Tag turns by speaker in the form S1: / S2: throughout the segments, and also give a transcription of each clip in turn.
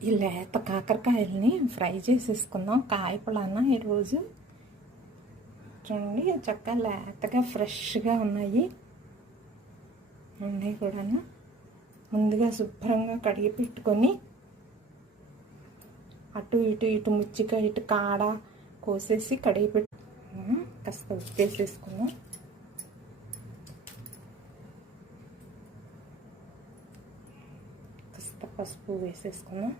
S1: ఈ లేత కాకరకాయల్ని ఫ్రై చేసేసుకుందాం. కాయపలాన ఈరోజు చూడండి చక్కగా లేతగా ఫ్రెష్గా ఉన్నాయి. ఉన్నాయి కూడా ముందుగా శుభ్రంగా కడిగి పెట్టుకొని అటు ఇటు ఇటు ముచ్చిక ఇటు కాడ కోసేసి కడిగి పెట్టు కాస్త ఉప్పు వేసేసుకున్నాం కాస్త పసుపు వేసేసుకున్నాం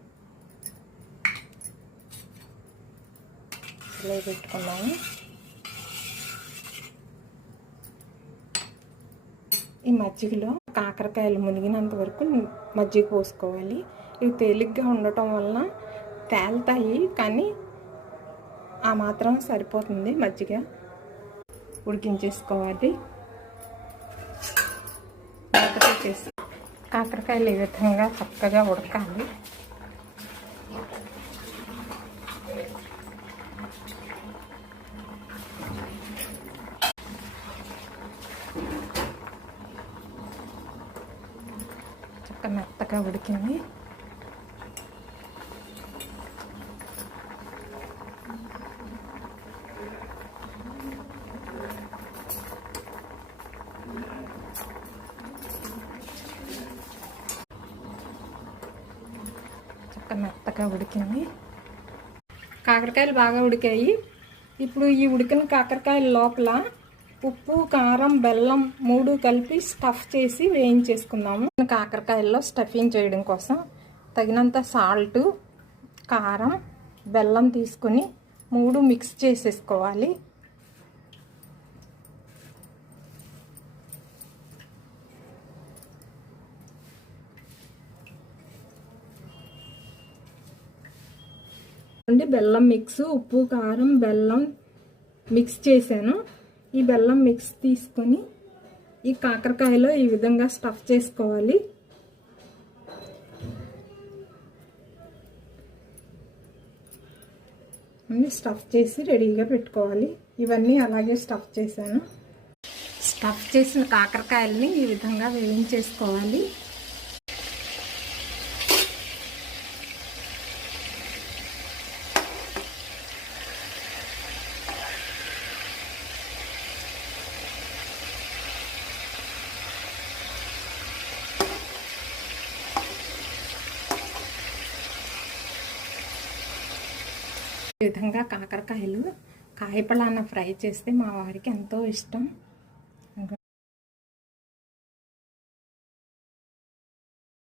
S1: ఇలా పెట్టుకున్నాము ఈ మజ్జిగలో కాకరకాయలు మునిగినంత వరకు మజ్జిగ పోసుకోవాలి. ఇవి తేలిగ్గా ఉండటం వలన తేలుతాయి కానీ ఆ మాత్రం సరిపోతుంది మజ్జిగ. ఉడికించేసుకోవాలి. కాకరకాయలు ఈ విధంగా చక్కగా ఉడకాలి. చక్క మెత్తగా ఉడికింది. చక్క మెత్తగా ఉడికింది. కాకరకాయలు బాగా ఉడికాయి. ఇప్పుడు ఈ ఉడికిన కాకరకాయల లోపల ఉప్పు కారం బెల్లం మూడు కలిపి స్టఫ్ చేసి వేయించేసుకుందాము. కాకరకాయల్లో స్టఫింగ్ చేయడం కోసం తగినంత సాల్ట్ కారం బెల్లం తీసుకొని మూడు మిక్స్ చేసేసుకోవాలి. బెల్లం మిక్స్ ఉప్పు కారం బెల్లం మిక్స్ చేశాను. ఈ బెల్లం మిక్స్ తీసుకొని ఈ కాకరకాయలో ఈ విధంగా స్టఫ్ చేసుకోవాలి. అన్నీ స్టఫ్ చేసి రెడీగా పెట్టుకోవాలి. ఇవన్నీ అలాగే స్టఫ్ చేశాను. స్టఫ్ చేసిన కాకరకాయలని ఈ విధంగా వేయించేసుకోవాలి. విధంగా కాకరకాయలు కాయపలాన ఫ్రై చేస్తే మా వారికి ఎంతో ఇష్టం.